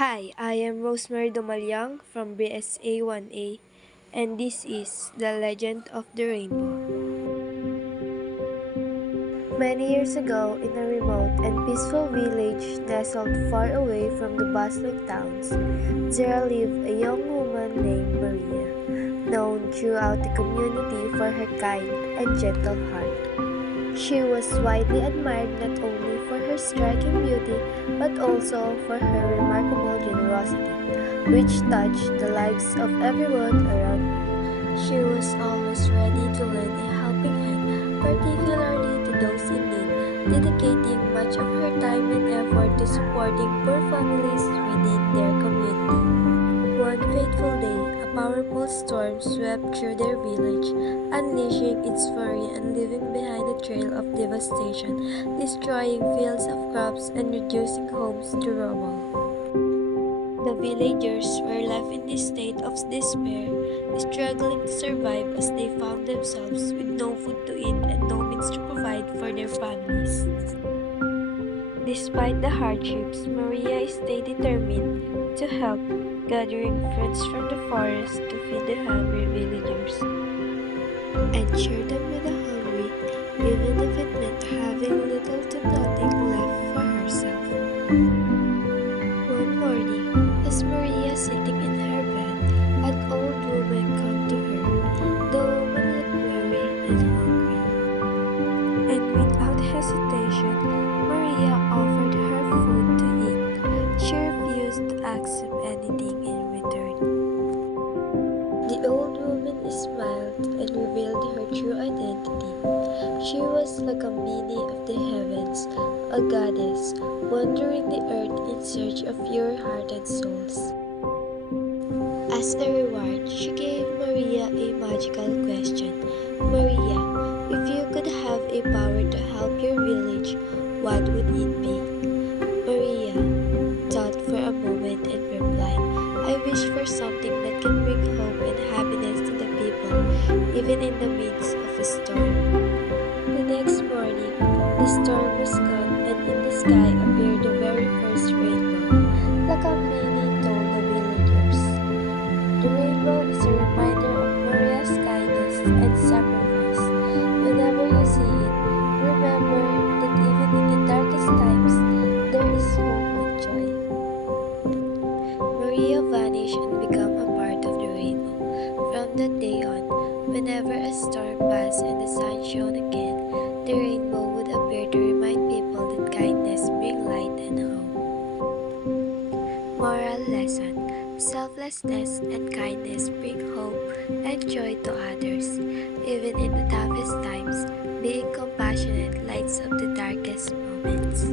Hi, I am Rosemary Dumalyang from BSA 1A, and this is The Legend of the Rainbow. Many years ago, in a remote and peaceful village nestled far away from the bustling towns, there lived a young woman named Maria, known throughout the community for her kind and gentle heart. She was widely admired not only for her striking beauty but also for her remarkable generosity, which touched the lives of everyone around her. She was always ready to lend a helping hand, particularly to those in need, dedicating much of her time and effort to supporting poor families within their community. One fateful day, a powerful storm swept through their village, unleashing its fury and leaving behind a trail of devastation, destroying fields of crops and reducing homes to rubble. The villagers were left in this state of despair, struggling to survive as they found themselves with no food to eat and no means to provide for their families. Despite the hardships, Maria stayed determined to help, gathering fruits from the forest to feed the hungry villagers and share them with the hungry, even if it meant having little to nothing left for herself. One morning, as Maria sitting in her bed, an old woman came to her. The woman looked weary and hungry, and without hesitation, Maria offered her food to eat. She refused to accept anything in return. The old woman smiled and revealed her true identity. She was like a mini of the heavens, a goddess, wandering the earth in search of pure-hearted souls. As a reward, she gave Maria a magical question. Maria, if you could have a power to help your village, what would it be? Maria thought for a moment and replied, I wish for something that can bring hope and happiness to the people, even in the midst of a storm. The next morning, the storm was gone and in the sky appeared the very first rainbow. Like a mini told the villagers. The rainbow is a reminder of Maria's kindness and sacrifice. Whenever you see it, remember that even in the darkest times, there is hope and joy. Maria vanished and became a part of the rainbow. From that day on, whenever a storm passed and the sun shone again, the rainbow would appear to remind people that kindness brings light and hope. Moral lesson: selflessness and kindness bring hope and joy to others. Even in the toughest times, being compassionate lights up the darkest moments.